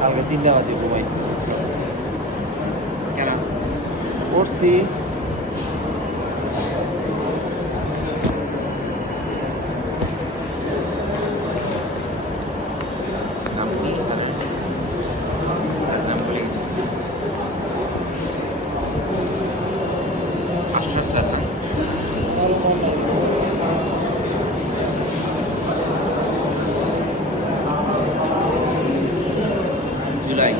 কালকে 3টা বাজে ঘুমাইছি কেন পড়ছি নাম কি স্যারের নাম বলে গেছি আশরাফ স্যার না July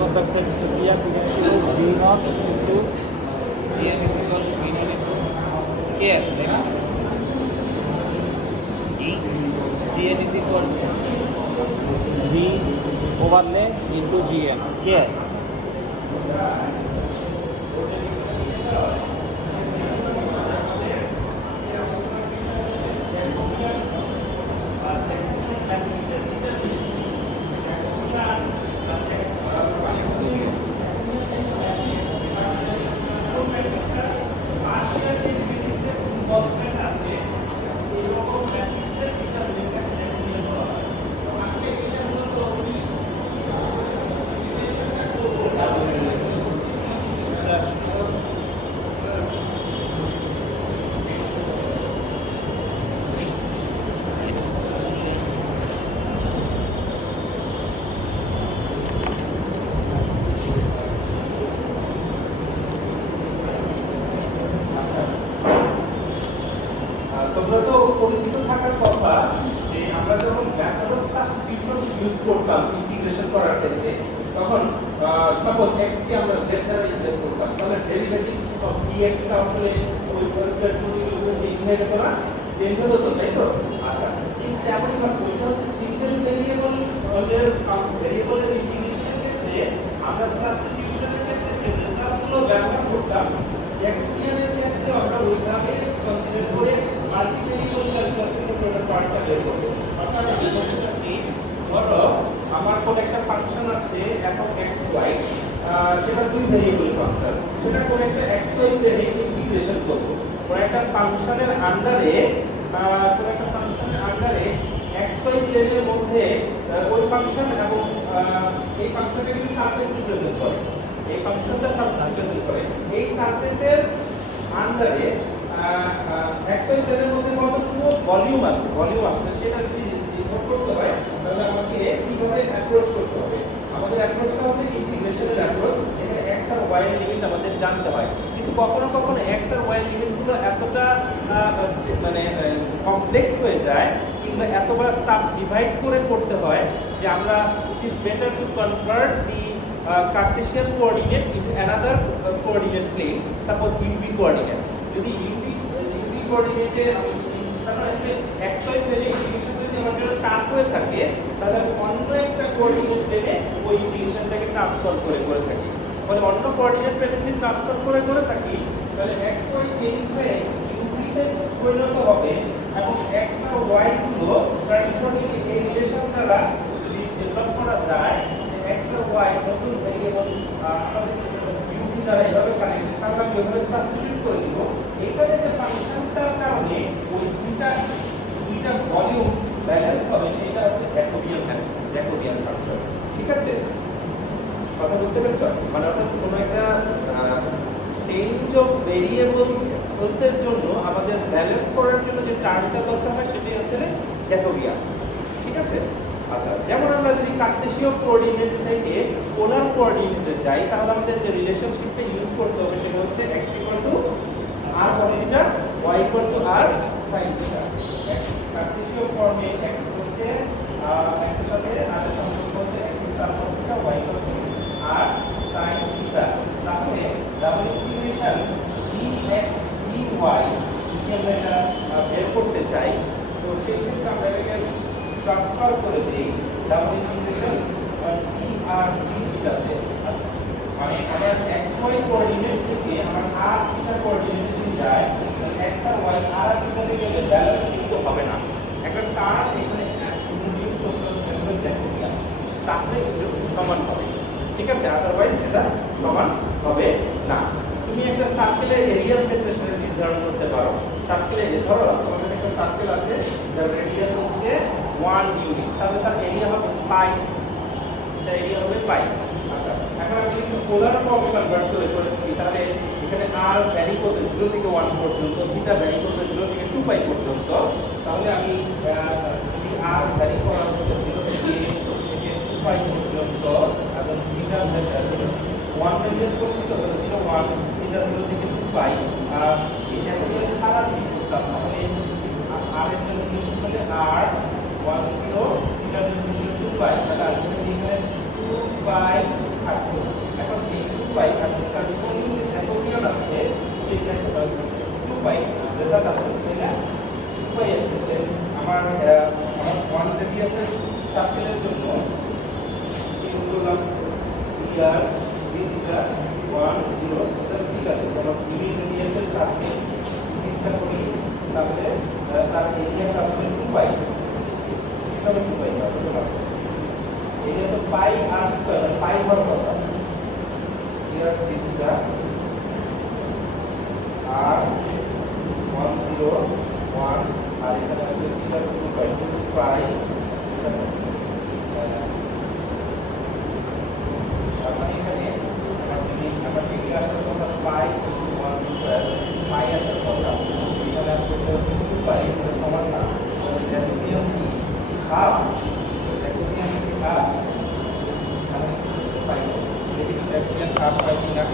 complex entropia to get to V naught into GM is equal to V naught into K, right? G GN is equal to V over L into GN কে তোমরা তো পরিচিত থাকার কথা যে আমরা যখন ব্যাকওয়ার্ড সাবস্টিটিউশন ইউজ করতাম ইন্টিগ্রেশন করার ক্ষেত্রে তখন সাপোজ x কে আমরা z দ্বারা রিপ্লেস করতাম তাহলে ডেরিভেটিভ অফ dx টা আসলে ওই করেসপন্ডিং উপরে চেঞ্জ হয়ে যেত না চেঞ্জ হতো তো তাই তো আচ্ছা ঠিক তেমনই ভাবে ওইটা হচ্ছে সিঙ্গেল ভেরিয়েবলের ইন্টিগ্রেশনের ক্ষেত্রে আমরা সাবস্টিটিউশনের ক্ষেত্রে যে রেজাল্টগুলো ব্যবহার করতাম জ্যাকোবিয়ানের ক্ষেত্রে আমরা ওইভাবে কনসিডার করে মাল্টিভেরিয়েবল ক্যালকুলাসের ক্ষেত্রে ওটা পার্টটা বের করব অর্থাৎ আমি বলতে চাচ্ছি ধরো আমার কোন একটা ফাংশন আছে f(x,y) সেটা দুই ভেরিয়েবল ফাংশন সেটা কোন একটা xy প্লেনে ইন্টিগ্রেশন করব কোন একটা ফাংশনের আন্ডারে xy প্লেনের মধ্যে ওই ফাংশন এবং এই ফাংশনটা কিন্তু সারফেস রিপ্রেজেন্ট করে এই ফাংশনটা সারফেস করে এই সারফেসের আন্ডারে xy প্লেনের মধ্যে কতটুকু ভলিউম আছে সেটা যদি নির্ভর করতে হয় তাহলে আমাকে কিভাবে অ্যাপ্রোচ করতে হবে আমাদের অ্যাপ্রোচটা হচ্ছে ইন্টিগ্রেশনের অ্যাপ্রোচ এখানে x আর y এর লিমিট আমাদের জানতে হয় কিন্তু কখনো কখনো x আর y এর লিমিটগুলো এতটা মানে কমপ্লেক্স হয়ে যায় কিংবা এতবার সাব ডিভাইড করে করতে হয় যে আমরা it is better to convert the Cartesian coordinate into another coordinate plane, suppose UV coordinate. যদি UV coordinate কারণ আসলে xy প্লেনে ইন্টিগ্রেশন যদি আমাদের টাফ হয়ে থাকে তাহলে অন্য একটা কোঅর্ডিনেট প্লেনে ওই ইন্টিগ্রেশনটাকে ট্রান্সফার করে থাকি মানে অন্য কোঅর্ডিনেট প্লেনে যদি ট্রান্সফার করে থাকি তাহলে xy চেঞ্জ হয়ে UV তে পরিণত হবে এবং x আর y গুলো করেসপন্ডিংলি এই রিলেশন দ্বারা যদি ডেভেলপ করা যায় x আর y নতুন ভেরিয়েবল আমাদের UV দ্বারা এভাবে কানেক্টেড তাহলে আমি এভাবে সাবস্টিটিউট করে দিব এখানে যে ফাংশনটার কারণে ওই দুইটা ভলিউম ব্যালেন্স হবে সেটা হচ্ছে জ্যাকোবিয়ান ফাংশন ঠিক আছে কথা বুঝতে পেরেছো মানে অর্থাৎ কোনো একটা চেঞ্জ অফ ভেরিয়েবলস এর জন্য আমাদের ব্যালেন্স করার জন্য যে টার্মটা দরকার হয় সেটাই হচ্ছে জ্যাকোবিয়ান ঠিক আছে আচ্ছা যেমন আমরা যদি কার্টেসীয় কোঅর্ডিনেট থেকে পোলার কোঅর্ডিনেটে যাই তাহলে আমাদের যে রিলেশনশিপটা ইউজ করতে হবে সেটা হচ্ছে x = r cos θ y = r sin θ কার্টেসীয় ফর্মে x হচ্ছে x এর সাথে r এর সম্পর্ক হচ্ছে x = r cos θ y = r sin θ তাহলে ডাবল ইন্টিগ্রেশন dx dy যদি আমরা এটা বের করতে চাই তো সেই ক্ষেত্রে আমরা এটাকে ট্রান্সফার করে দেই ডাবল ইন্টিগ্রেশন dr dθ তে আচ্ছা মানে আমার xy কোঅর্ডিনেট থেকে আমার r θ কোঅর্ডিনেটে যদি যায় x আর y r θ তে গেলে ব্যালেন্স কিন্তু হবে না একটা টার্ম এখানে ইন্ট্রোডিউস করতে হবে জ্যাকোবিয়ান তাহলে এটা সমান হবে ঠিক আছে আদারওয়াইজ এটা সমান হবে না তুমি একটা সার্কেলের এরিয়ার ক্ষেত্রে সেটা নির্ধারণ করতে পারো সার্কেলের ধরো তোমাদের একটা সার্কেল আছে যার রেডিয়াস হচ্ছে 1 ইউনিট তাহলে তার এরিয়া হবে পাই এটা এরিয়া হবে পাই আচ্ছা এখন আমি যদি পোলার ফর্মে কনভার্ট করে দিই তাহলে এখানে r ভ্যারি করবে 0 থেকে 1 পর্যন্ত θ ভ্যারি করবে 0 থেকে 2 পাই পর্যন্ত তাহলে আমি যদি r ভ্যারি করা হচ্ছে 0 থেকে 2 পাই পর্যন্ত এবং θ 1 রেডিয়াস করছি তো 0 1 θ 0 থেকে 2 পাই এই জ্যাকোবিয়ান ছাড়া যদি করতাম তাহলে r এর জন্য নিশ্চিত হলে r 1 0 θ 2 পাই তাহলে আসলে এখানে 2 পাই থাকতো এখন এই 2 পাই থাকতো তার সঙ্গে যে জ্যাকোবিয়ান আছে সেই জ্যাকোবিয়ান 2 পাই রেজাল্ট আসছে না 2 পাই আসছে আমার রেডিয়াসের সার্কেলের জন্য এই করলাম ইয়ার দিকটা 1 0 ঠিক আছে কোনো ইউনিট রেডিয়াসের সার্কেল চিন্তা করি তাহলে তার এরিয়াটা আসলে 2 পাই কিভাবে 2 পাই এরিয়া তো পাই আর স্কয়ার পাই হওয়ার কথা ইয়ার দিকটা আর 1 0 1 আর এখানে আসলে থিটা 2 পাই 2 পাই আমরা এখানে আমরা এরিয়া আসার কথা পাই 1 স্কয়ার পাই আসার কথা এখানে আসলে 2 পাই এটা সমান না জ্যাকোবিয়ান কি হাফ জ্যাকোবিয়ান কি হাফ তাহলে পাই দেখি জ্যাকোবিয়ান হাফ পাইছি না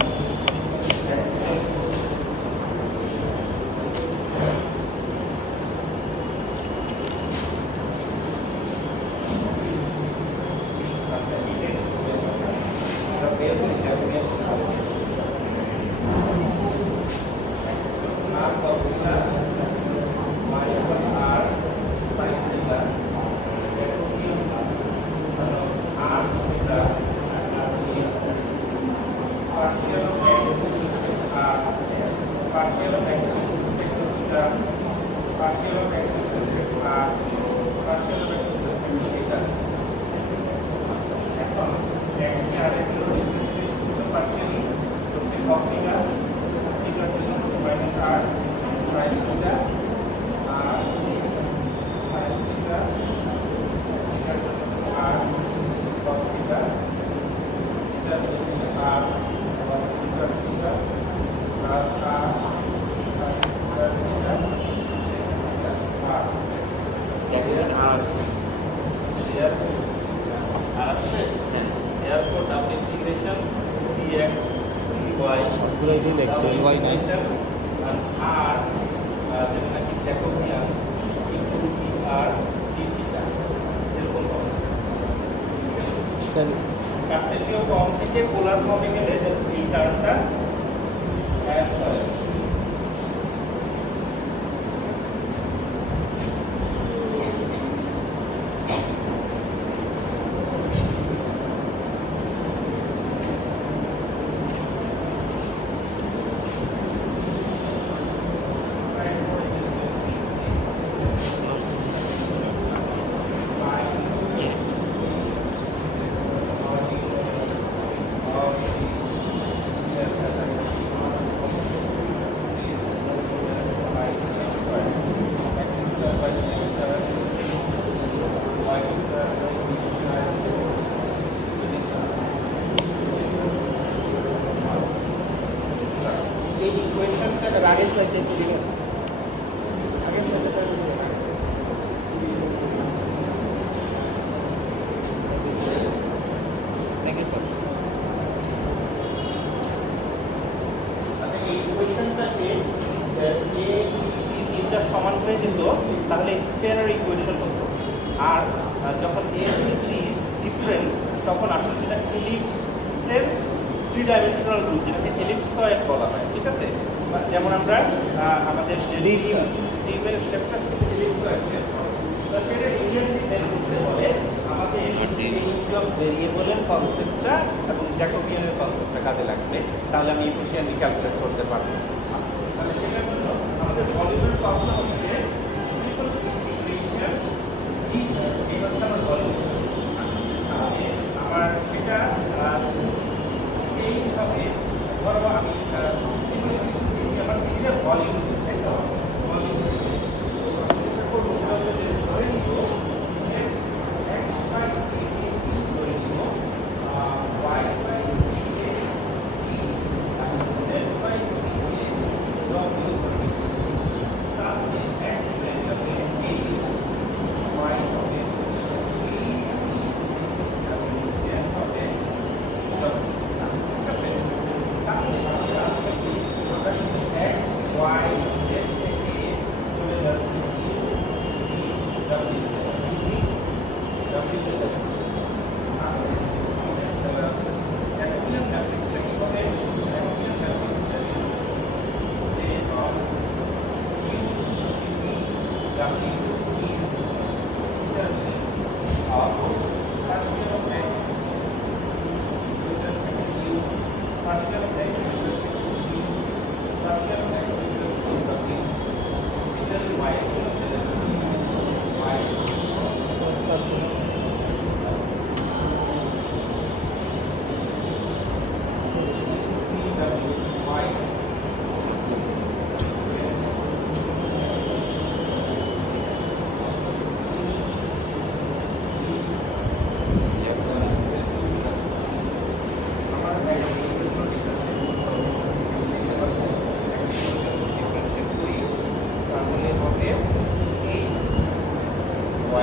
সবগুলো দিন এক্স টেন ওয়াই নাই আর যেটা নাকি জ্যাকোবিয়ান ইনটু ডি আর ডি থিটা এরকম হবে স্যার কার্টেসীয় ফর্ম থেকে পোলার ফর্মে গেলে জাস্ট এই টার্মটা অ্যাড হয় এই ইকুয়েশনটা স্যার আগের স্লাইডে একটু দিবেন আগের স্লাইডটা স্যার একটু দিবেন আগের slide। থ্যাংক ইউ স্যার আচ্ছা এই ইকুয়েশনটাকে এ বি সি তিনটা সমান হয়ে যেত তাহলে স্কেলার ইকুয়েশন হতো আর যখন এ বি সি ডিফারেন্ট তখন আসলে সেটা এলিপসের থ্রি ডাইমেনশনাল গ্রুপ যেটাকে এলিপসয়েড বলা হয় ঠিক আছে যেমন আমরা আমাদের যে টিমের শেপটা এলিপসয়েড শেপ তো সেটা রিয়েলি বের করতে বলে আমাদের রেঞ্জ অফ ভেরিয়েবলের কনসেপ্টটা এবং জ্যাকোবিয়ানের কনসেপ্টটা কাজে লাগবে তাহলে আমি এফিশিয়েন্টলি ক্যালকুলেট করতে পারবো তাহলে সেটার জন্য আমাদের ভলিউমের ফর্মুলা হচ্ছে ট্রিপল ইন্টিগ্রেশন জি এই হচ্ছে আমার ভলিউম তাহলে আমার সেটা চেঞ্জ হবে ধরো আমি ট্রিপল ইন্টিগ্রেশন আমার তিনটা ভলিউম তাই তো ভলিউম করবো সেটা হচ্ছে যে ধরে নিব x বাই a কে ধরে নিব y বাই b কে e এবং z বাই c কে w ধরে নিব তাহলে x ভ্যালু হবে 8 y হবে 3 এবং z হবে w ঠিক আছে তাহলে আমরা কিন্তু x y z থেকে চলে যাচ্ছি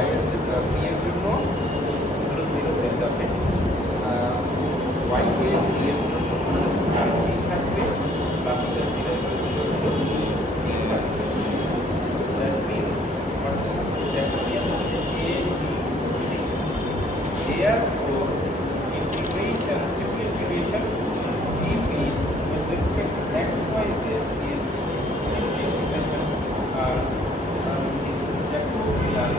y এর p এর জন্য 0 0 হয়ে যাবে y কে p এর জন্য আর p থাকবে বাকিটা 0 0 0 c থাকবে that means জ্যাকোবিয়ান হচ্ছে a b c therefore integration triple integration dp with respect to x y z is simple integration Jacobian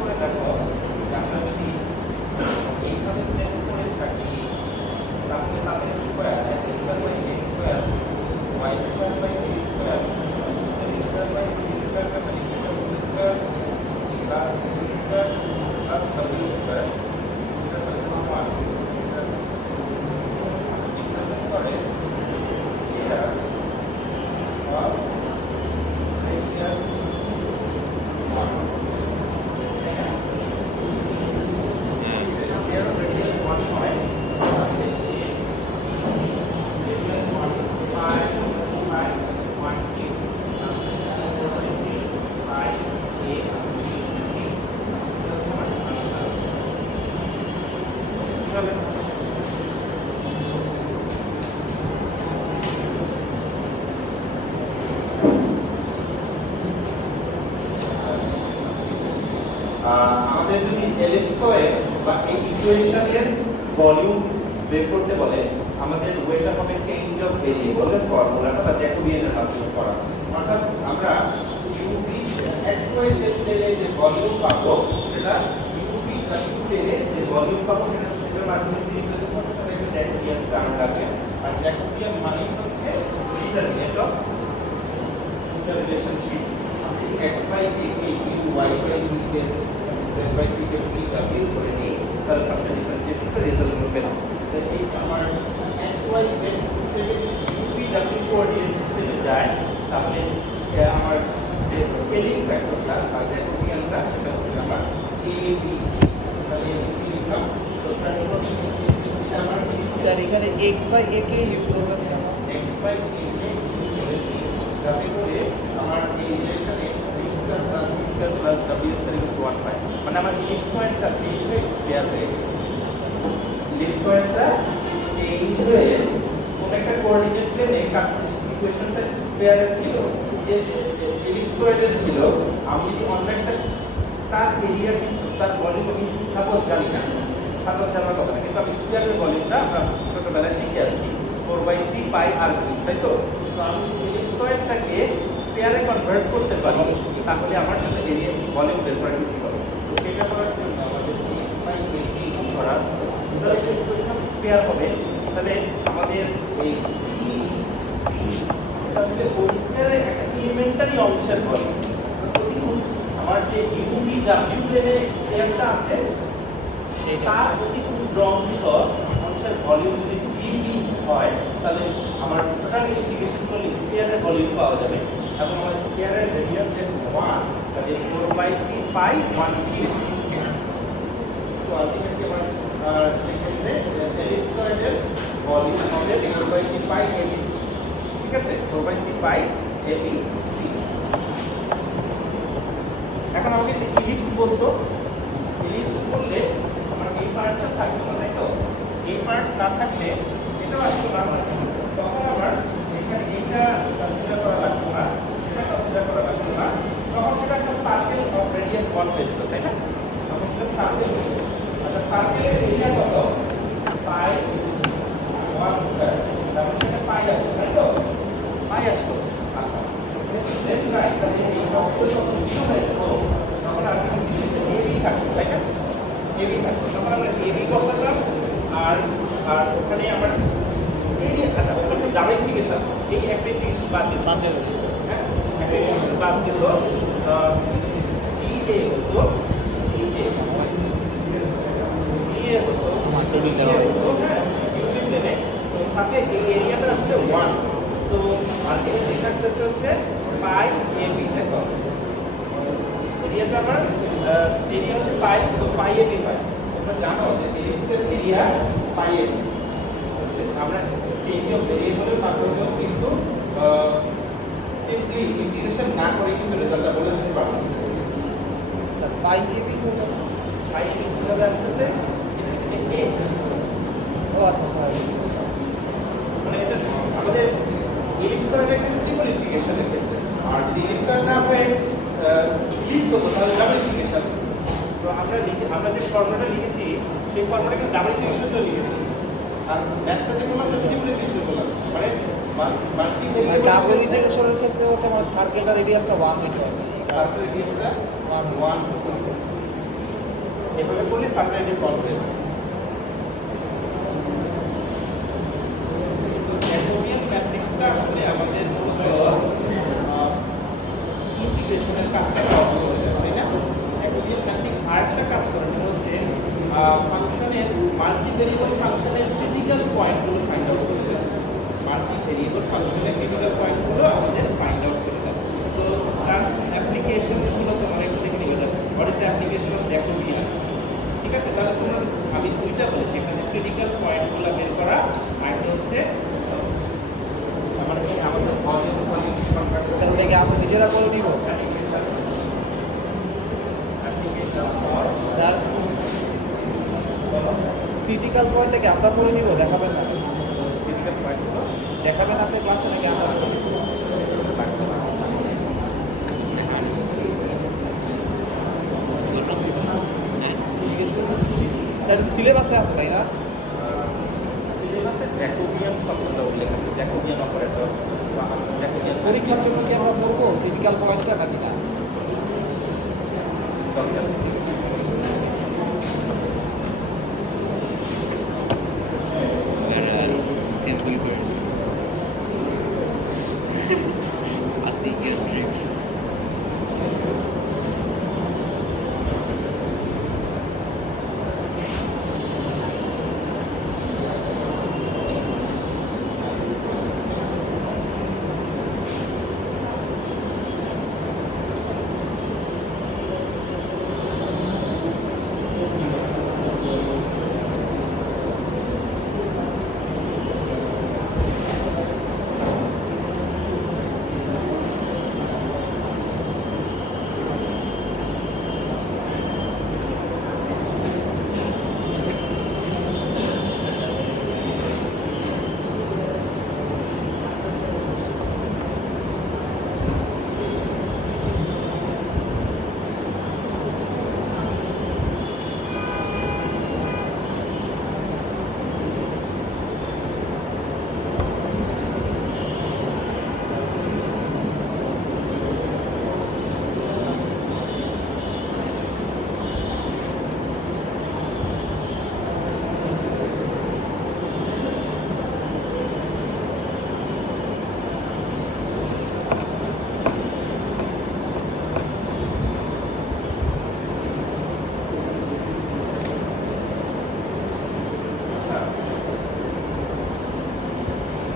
করে দেখো আমরা যদি এইভাবে সেট করে থাকি তাহলে তাদের square x square by a square y square by b square z square by c square का integral square plus b square plus w square এটা সমান 1 ইকুয়াল করে স্কয়ার অফ রেডিয়াস 1 আমাদের যদি এলিপসয়েড বা এই ইকুয়েশনের ভলিউম বের করতে বলে আমাদের ওয়েটা হবে চেঞ্জ অফ ভেরিয়েবলের ফর্মুলাটা বা জ্যাকোবিয়ানের মাধ্যমে করা অর্থাৎ আমরা ইউভি এক্স ওয়াই জেড প্লেনে যে ভলিউম পাবো সেটা ইউভি প্লাস ইউ প্লেনে যে ভলিউম পাবো সেটার মাধ্যমে রিপ্রেজেন্ট করতে তাহলে একটা জ্যাকোবিয়ান টার্ম লাগবে আর জ্যাকোবিয়ান মানে হচ্ছে determinant of the relationship x by a কে u y by b K z by c K p কে করে নিই তাহলে ফাংশন ডিফারেন্সিয়েশন এর রেজাল্ট হবে না তো এই আমার x y z থেকে u v w কোঅর্ডিনেট সিস্টেমে যায় তাহলে আমার যে স্কেলিং ফ্যাক্টরটা বা জ্যাকোবিয়ানটা সেটা হচ্ছে আমার a b c তাহলে a b c লিখলাম সো ট্রান্সফর্মিং এটা আমার স্যার এখানে x বাই a কে u করবেন কেন x by a কে বলেছি যাতে করে আমার এই রিলেশনে u square plus v square plus w square equal to 1 পাই মানে আমার ইলিপসয়েডটা চেঞ্জ হয়ে স্কয়ার হয়ে গেল ইলিপসয়েডটা চেঞ্জ হয়ে কোন একটা কোঅর্ডিনেট প্লেনে ইকুয়েশনটা স্কয়ারের ছিল যে ইলিপসয়েডের ছিল আমি যদি অন্য একটা তার এরিয়া কিন্তু তার ভলিউম আমি সাপোজ জানি না সাপোজ জানার কথা না কিন্তু আমি স্কয়ারের ভলিউমটা আমরা ছোটবেলায় শিখে আসছি 4/3 পাই আর তাই তো আমি ইলিপসয়েডটাকে স্কয়ারে কনভার্ট করতে পারি তাহলে আমার কাছে এরিয়া ভলিউম বের করা ইজি হবে তো সেটা করার জন্য আমাদের x বাই a কে ধরা তাহলে সেই ইকুয়েশন স্কয়ার হবে তাহলে আমাদের এই e b এটা হচ্ছে ওই স্কয়ারের একটা এলিমেন্টারি অংশের ভলিউম প্রতিকূল আমার যে u v w প্লেনে স্কয়ারটা আছে তার প্রতিকূল অংশের ভলিউম যদি gb হয় তাহলে আমার টোটাল ইন্টিগ্রেশন করলে স্কয়ারের ভলিউম পাওয়া যাবে এবং আমার স্কয়ারের রেডিয়াস এর 1 তাহলে 4/3 পাই 1 কিউব তো আলটিমেটলি আমার সেক্ষেত্রে এলিপসয়েডের ভলিউম হবে 4/3 পাই abc ঠিক আছে 4/3 পাই abc এখন আমাকে ইলিপস বলতো ইলিপস বললে আমার এই পার্টটা থাকবে না তাই তো এই পার্ট না থাকলে এটাও আসলে না তখন আমার এখানে এইটা কনসিডার করা লাগবে না এটা কনসিডার করা লাগবে না তখন সেটা একটা সার্কেল অফ রেডিয়াস 1 হয়ে যেত তাই না তখন সেটা সার্কেল আচ্ছা সার্কেলের এরিয়া কত পাই 1 স্কয়ার তাহলে সেটা পাই আসবে তাই তো পাই আসবে আচ্ছা দেন নাই তাহলে এই সবগুলো যখন মিশ্র হয়ে যেত তখন আপনি হতো টিএ টিএ হতো টেবিল দেওয়া হয়েছে। হ্যাঁ ইউভি প্লেনে তো সাথে এই এরিয়াটা আসলে 1 সো আর এই লেখা হচ্ছে পাই এবি দেখো এরিয়াটা আমার এরিয়া হচ্ছে পাই সো পাই এবি পাই তোমরা জানো যে এলিপসের এরিয়া পাই এবি আমরা চেঞ্জ অফ ভেরিয়েবলের মাধ্যমেও কিন্তু সিম্পলি ইন্টিগ্রেশন না করে কিন্তু রেজাল্টটা বলে দিতে পারবো স্যার পাই এবি কোনটা? পাই এবি কিভাবে আসতেছে এ ও আচ্ছা আচ্ছা মানে এটা আমাদের ইলিপসয়েডের ক্ষেত্রে ট্রিপল ইন্টিগ্রেশনের ক্ষেত্রে আর যদি ইলিপসয়েড না হয় ইলিপস হতো তাহলে ডাবল ইন্টিগ্রেশন তো আমরা যে ফর্মুলাটা লিখেছি সেই ফর্মুলাটা কিন্তু ডাবল ইন্টিগ্রেশনও লিখেছি আর ম্যাথটা দেখুন আমরা ট্রিপল ইন্টিগ্রেশন বললাম মানে মাল্টি ভেরিয়েবল ডাবল ইন্টিগ্রেশনের ক্ষেত্রে হচ্ছে আমার সার্কেলটার রেডিয়াসটা 1 হইতে হবে। সার্কেল রেডিয়াসটা 1 এভাবে করলে সার্কেল রেডিয়াস 1 হয়ে যাবে জ্যাকোবিয়ান ম্যাট্রিক্সটা আসলে আমাদের মূলত ইন্টিগ্রেশনের কাজটা সহজ করে দেয় তাই না জ্যাকোবিয়ান ম্যাট্রিক্স আরেকটা কাজ করে সেটা হচ্ছে ফাংশনের মাল্টি ভেরিয়েবল ফাংশনের ক্রিটিক্যাল পয়েন্টগুলো ফাইন্ড আউট করে দেয় মাল্টি ভেরিয়েবল ফাংশনের ক্রিটিক্যাল পয়েন্টগুলো আমাদের ফাইন্ড আউট করে দেয় তো তার অ্যাপ্লিকেশনসগুলো তোমরা একটু দেখে নিবে what is the application of Jacobian ঠিক আছে তাহলে তোমরা আমি দুইটা বলেছি একটা যে ক্রিটিক্যাল পয়েন্টগুলো বের করা আর একটা হচ্ছে আমাদের স্যার ওটাকে আমরা নিজেরা করে নিব স্যার ক্রিটিক্যাল পয়েন্টটাকে আমরা করে নিব দেখাবেন না দেখাবেন আপনি ক্লাসে নাকি আমরা করে নিব জিজ্ঞেস করুন স্যার সিলেবাসে আছে তাই না সিলেবাসে জ্যাকোবিয়ান শব্দটা উল্লেখ আছে জ্যাকোবিয়ান অপারেটর বা জ্যাকোবিয়ান পরীক্ষার জন্য কি আমরা পড়বো ক্রিটিক্যাল পয়েন্টটা নাকি না দরকার সিম্পল করে I think your tricks.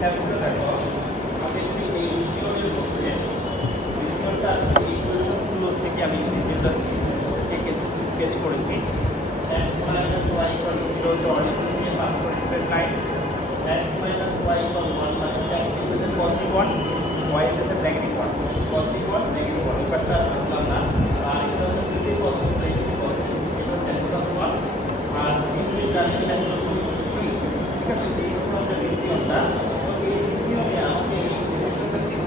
Calculator দেখো আমি যদি এই রিজিওনের মধ্যে রিজিওনটা আসলে এই ইকুয়েশনগুলো থেকে আমি রিজিওনটা থেকে স্কেচ করেছি x minus y equal to 0 হচ্ছে অরিজিন নিয়ে পাস করে straight line x minus y equal 1 মানে x equal positive 1 y equal negative 1 positive 1 negative 1 এই পাশটা বললাম না আর এটা হচ্ছে দুটি পজিটিভ নেগেটিভ পজিটিভ এটা হচ্ছে x plus 1 আর ইনটু ডাইরেক্ট x plus 3 ঠিক আছে এই হচ্ছে আমাদের রিজিওনটা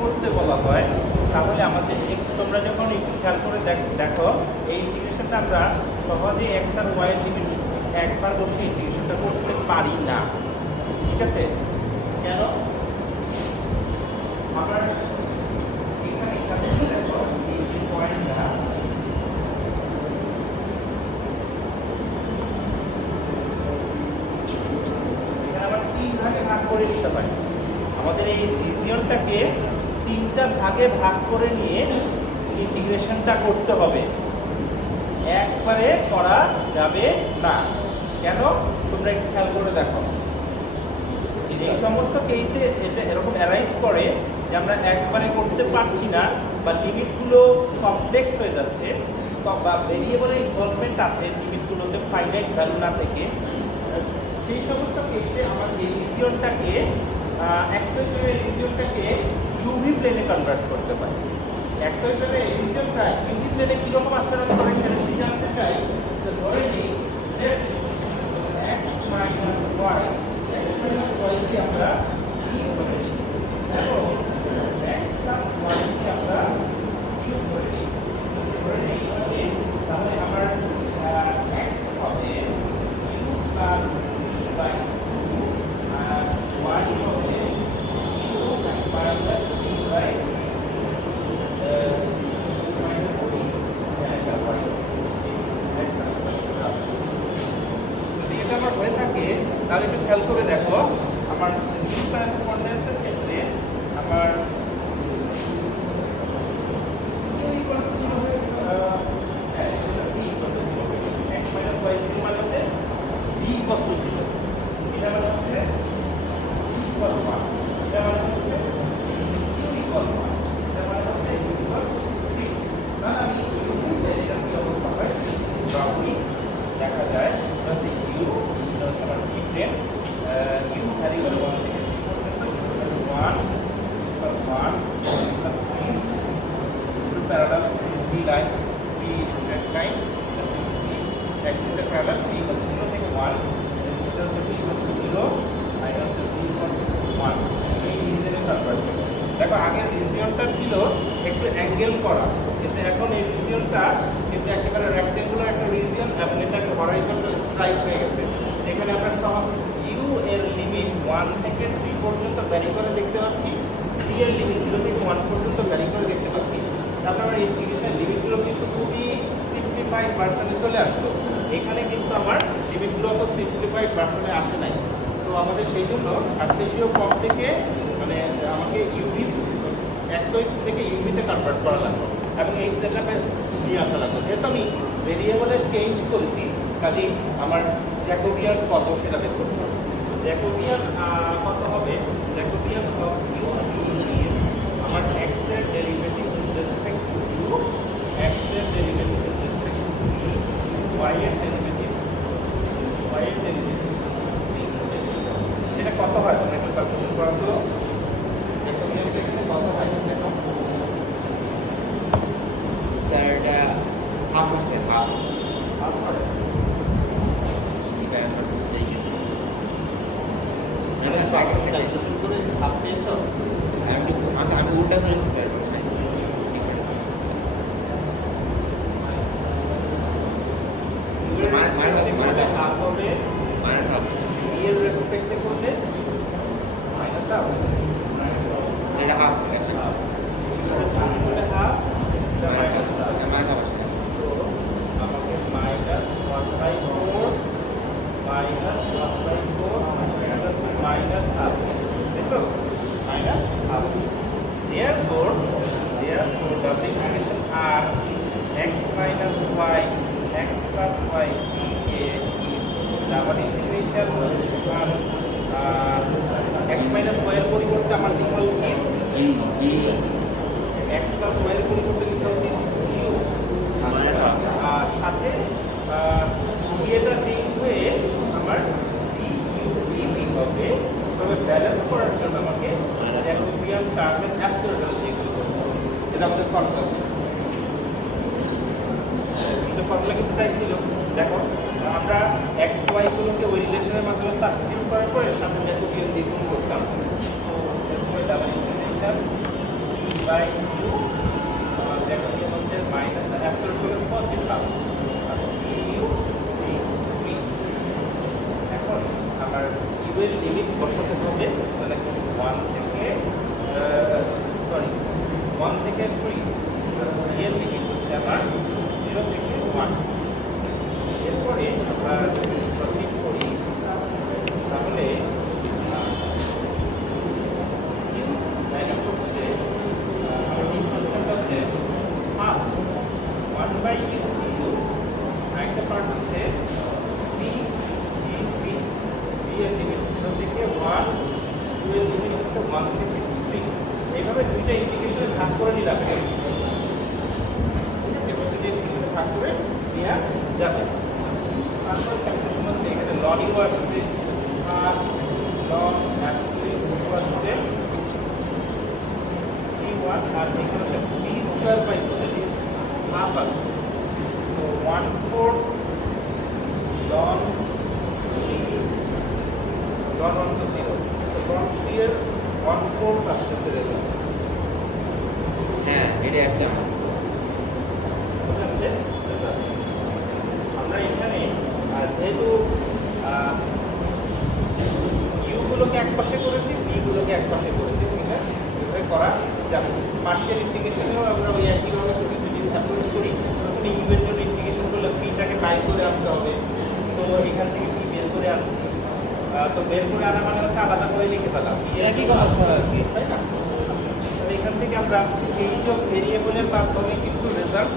করতে বলা হয় তাহলে আমাদের তোমরা যখন খেয়াল করে দেখো এই ইন্টিগ্রেশনটা আমরা সহজে এক্স আর ওয়াই এর লিমিট একবার বসে ইন্টিগ্রেশনটা করতে পারি না ঠিক আছে কেন আমরা এখানে দেখো এই যে পয়েন্টটা এখানে আবার 3 ভাগে ভাগ করে দিতে পারি আমাদের এই রিজিয়নটাকে 3টা ভাগে ভাগ করে নিয়ে ইন্টিগ্রেশনটা করতে হবে একবারে করা যাবে না। কেন? তোমরা একটু খেয়াল করে দেখো। এই সমস্ত কেসে এটা এরকম অ্যারাইজ করে যে আমরা একবারে করতে পারছি না বা লিমিটগুলো কমপ্লেক্স হয়ে যাচ্ছে বা ভেরিয়েবলের ইনভলভমেন্ট আছে লিমিটগুলোতে ফাইনাইট ভ্যালু না থেকে, সেই সমস্ত কেসে আমার এই রিজিয়নটাকে এক্সওয়াই প্লেনের রিজিয়নটাকে ইউভি প্লেনে কনভার্ট করতে পারি। এক্সওয়াই প্লেনের এই রিজিয়নটা ইউভি প্লেনে কীরকম আচরণ করে সেটা যদি জানতে চাই, তো ধরে নিই লেট x মাইনাস y কে আমরা e ধরে নিই এবং x প্লাস y কে আমরা u ধরে নিই। তাহলে আমার x হবে u প্লাস v বাই 2 আর y হবে u minus v by minus v। যদি এটা আমার হয়ে থাকে তাহলে একটু খেয়াল করে দেখো, আমার নিউ করেসপন্ডেন্সের ক্ষেত্রে আমার দেখা যায় হচ্ছে ইউ হচ্ছে আমার প্লেন ইউ ভ্যারি করে 1 থেকে 3 পর্যন্ত 1 parallel 3 line 3 straight line Axis এর প্যারালাল 3 = 0 থেকে 1 এটা হচ্ছে b = 0 মাইনাস b = 1 এই রিজিয়নে কনভার্ট করব। দেখো আগের রিজিয়নটা ছিল একটু অ্যাঙ্গেল করা, কিন্তু এখন এই রিজিয়নটা কিন্তু একেবারে রেক্ট্যাঙ্গুলার একটা রিজিয়ন এবং এটা একটা হরাইজন্টাল স্ট্রাইক হয়ে গেছে, যেখানে আমরা সব ইউ এর লিমিট 1 থেকে 3 পর্যন্ত ভ্যারি করে দেখতে পাচ্ছি, 3 এর লিমিট 0 থেকে 1 পর্যন্ত ভ্যারি করে দেখতে পাচ্ছি। তারপর আমার ইন্টিগ্রেশনের লিমিটগুলো কিন্তু খুবই সিম্পলিফাইড ভার্সনে চলে আসলো। এখানে কিন্তু আমার লিমিটগুলো অত সিম্পলিফাইড ভার্সনে আসে নাই। তো আমাদের সেই জন্য কার্টেসীয় ফর্ম থেকে মানে আমাকে ইউভি এক্সওয়াই থেকে ইউভিতে কনভার্ট করা লাগলো এবং এই সেটআপে নিয়ে আসা লাগলো। যেহেতু আমি ভেরিয়েবলে চেঞ্জ করেছি, কাজেই আমার জ্যাকোবিয়ান কত সেটা বের করতে হবে। জ্যাকোবিয়ান কত হবে? জ্যাকোবিয়ান অফ ইউ ইজ আমার x এর derivative with respect to U, x এর derivative with respect to v, y এর ডেরিভেটিভ এটা কত হয়? তোমরা একটু সাবস্টিটিউট করো তো। জ্যাকোবিয়ানটা এখানে কত হয় দেখো। স্যার এটা হাফ আছে, হাফ হাফ হয়। if I am not mistaken. Calculation করে হাফ পেয়েছো? আমি উল্টা ধরেছি স্যার মনে হয়। মাইনাস হাফ হবে হাফ এর রেসপেক্টে করলে মাইনাস হাফ, সেটা হাফ হাফ করলে হাফ মাইনাস হাফ তো আমাকে মাইনাস 1/4 মাইনাস 1/4 মাইনাস হাফ, দেখো minus half. therefore double integration r x minus y x plus y dA is double integration x minus y এর পরিবর্তে আমার লিখা উচিত x plus y এর পরিবর্তে লিখা উচিত u, আর সাথে এটা চেঞ্জ হয়ে আমার du হবে। তবে ব্যালেন্স করার জন্য আমাকে জ্যাকোবিয়ান টার্মের অ্যাবসলিউট যেগুলো করতে হবে, এটা আমাদের ফর্মুলা ছিল। কিন্তু ফর্মুলা কিন্তু তাই ছিল। দেখো আমরা এক্স ওয়াই গুলোকে ওই রিলেশনের মাধ্যমে সাবস্টিটিউট করার পরে সামনে জ্যাকোবিয়ান দিয়ে গুণ করতাম। তো এরপরে double integration by U, Jacobian হচ্ছে মাইনাস অ্যাবসলিউট হলে পজিটিভ পাবো, ইউ ভি। এখন আমার ইউ এর লিমিট বসাতে হবে, তাহলে 1 থেকে 3 এর লিমিট হচ্ছে আমার 0 থেকে 1। এরপরে আমরা যদি প্রসিড করি তাহলে হচ্ছে আমার এই ফাংশনটা হচ্ছে হাফ 1/u হচ্ছে বি জি বি বি এর লিমিট থেকে 1 2 এর লিমিট হচ্ছে 1 থেকে 3 এইভাবে দুইটা ইন্টিগ্রেশনে ভাগ করে নিলাম ঠিক আছে এভাবে দুইটা ইন্টিগ্রেশনে ভাগ করে নেওয়া যাবে তারপর ক্যালকুলেশন হচ্ছে এখানে লন ইউ আসছে লন অ্যাবসলিউট ইউ আসছে c1 আর এখানে হচ্ছে b square by 2 that is half আসছে so 1/4 ln 3 ln 1 to 0 so ln 3 এর 1/4 আসছে রেজাল্ট হ্যাঁ এটা আসছে আমার আমরা এখানে যেহেতু ইউ গুলোকে এক পাশে করেছি বি গুলোকে এক পাশে করেছি এখানে এভাবে করা যাবে পার্শিয়াল ইন্টিগ্রেশনেও আমরা ওই একইভাবে যদি যদি অ্যাপ্রোচ করি তখন ইউ এর জন্য ইন্টিগ্রেশন করলে পিটাকে বাই করে আনতে হবে তো এখান থেকে পি বের করে আনছি তো বের করে আনা মানে হচ্ছে আলাদা করে লিখে ফেলা একই কথা স্যার আর কি তাই না তো এখান থেকে আমরা চেঞ্জ অফ ভেরিয়েবলের মাধ্যমে কিন্তু রেজাল্ট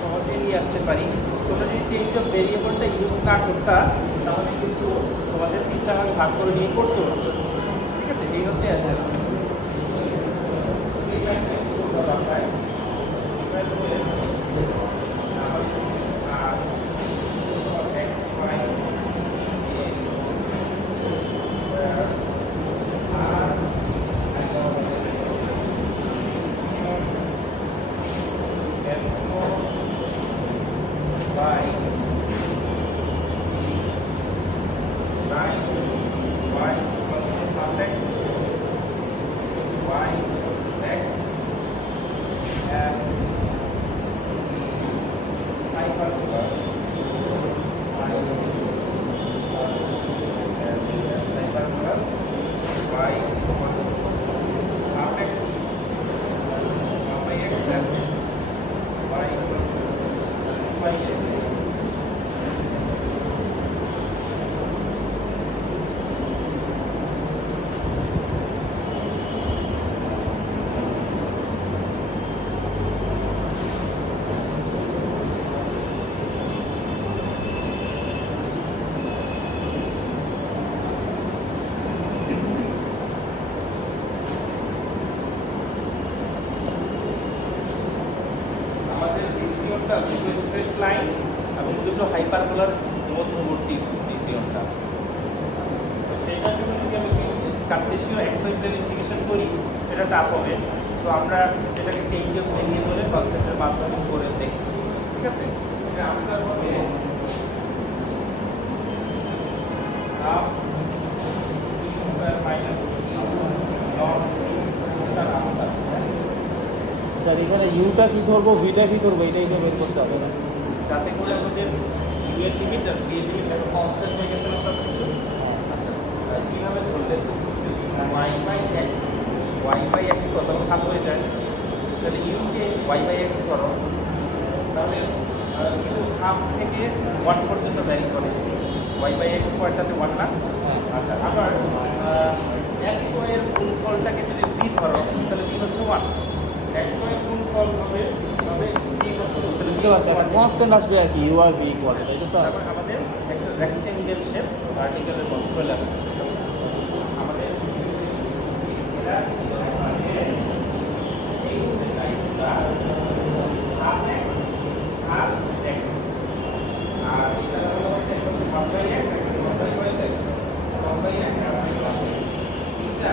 সহজে নিয়ে আসতে পারি তোমরা যদি চেঞ্জ অফ ভেরিয়েবলটা ইউজ না করতা তাহলে কিন্তু তোমাদের তিনটা ভাগ ভাগ করে নিয়ে করতে হতো ঠিক আছে এই হচ্ছে অ্যান্সার ডিসিশনটা দুটো স্ট্রেট লাইন এবং দুটো হাইপারবোলার মধ্যবর্তী ডিসিশনটা তো সেইটার জন্য যদি আমি কার্টেসীয় এক্সওয়াই প্লেন ইন্টিগ্রেশন করি সেটা টাফ হবে তো আমরা সেটাকে চেঞ্জ অফ ভেরিয়েবলের কনসেপ্টের মাধ্যমে করে দেখি ঠিক আছে এটা আনসার হবে half B square minus ln এটার আনসার স্যার এখানে ইউটা কি ধরবো ভিটা কি ধরবো এটাই তো বের করতে হবে না যাতে করে আমাদের ইউ এর লিমিট আর বি এর লিমিট একটা কনস্ট্যান্ট হয়ে গেছে না সব কিছু কীভাবে ধরলে ওয়াই বাই এক্স কত হাফ হয়ে যায় তাহলে ইউকে ওয়াই বাই এক্স করো তাহলে ইউ হাফ থেকে 1 পর্যন্ত ভ্যারি করে ওয়াই বাই এক্স পয়েন্টটাতে 1 না আচ্ছা আবার এক্স ওয়াই এর গুণফলটাকে যদি বি ধরো তাহলে বি হচ্ছে 1 এক্স ওয়াই গুণফল হবে বি হচ্ছে বুঝতে পারছি একটা কনস্ট্যান্ট আসবে আর কি ইউ আর ভি ইকুয়াল তাই তো স্যার তারপর আমাদের একটা রেক্টেঙ্গেল শেপ ভার্টিক্যালের মধ্যে চলে আসবে আমাদের এটা ছিল আমাদের এই লাইনটা হাফ এক্স আর এক্স আর এটা হলো হচ্ছে 1/x একটা 1/y এক্স 1/x আর 1/y এটা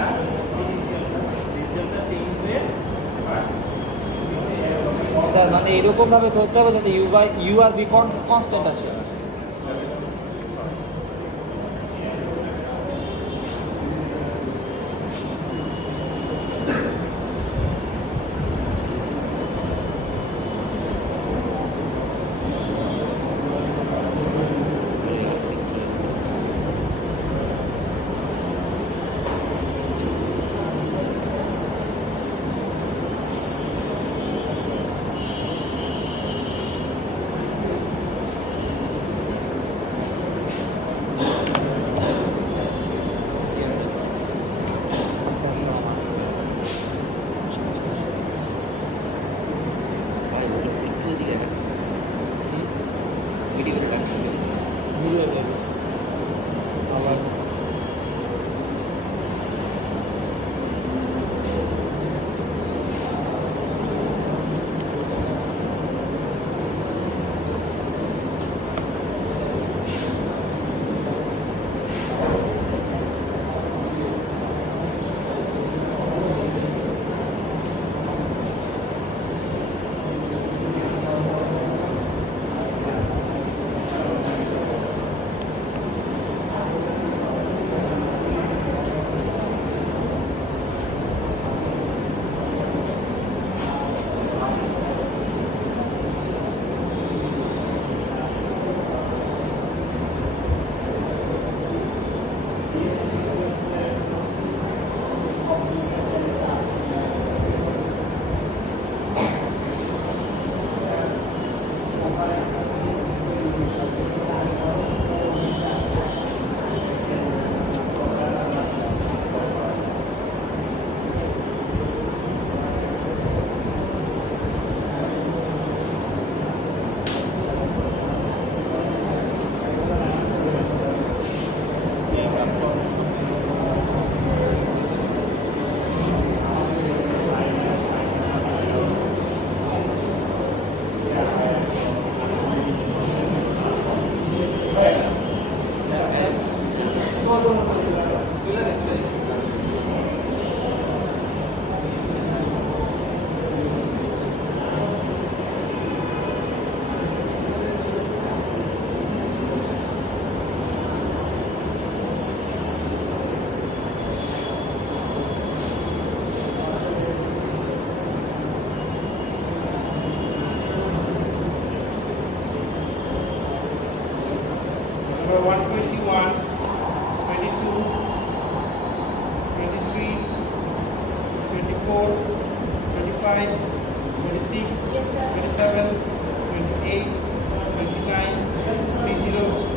রিজিয়নটা চেঞ্জ হয়ে স্যার মানে এরকমভাবে ধরতে হবে যাতে ইউ আর ভি কনস্ট্যান্ট আসে ভিডিও করে রাখছি ভিডিও যাবে আবার number 121, 22, 23, 24, 25, 26, 27, 28, 29, 30,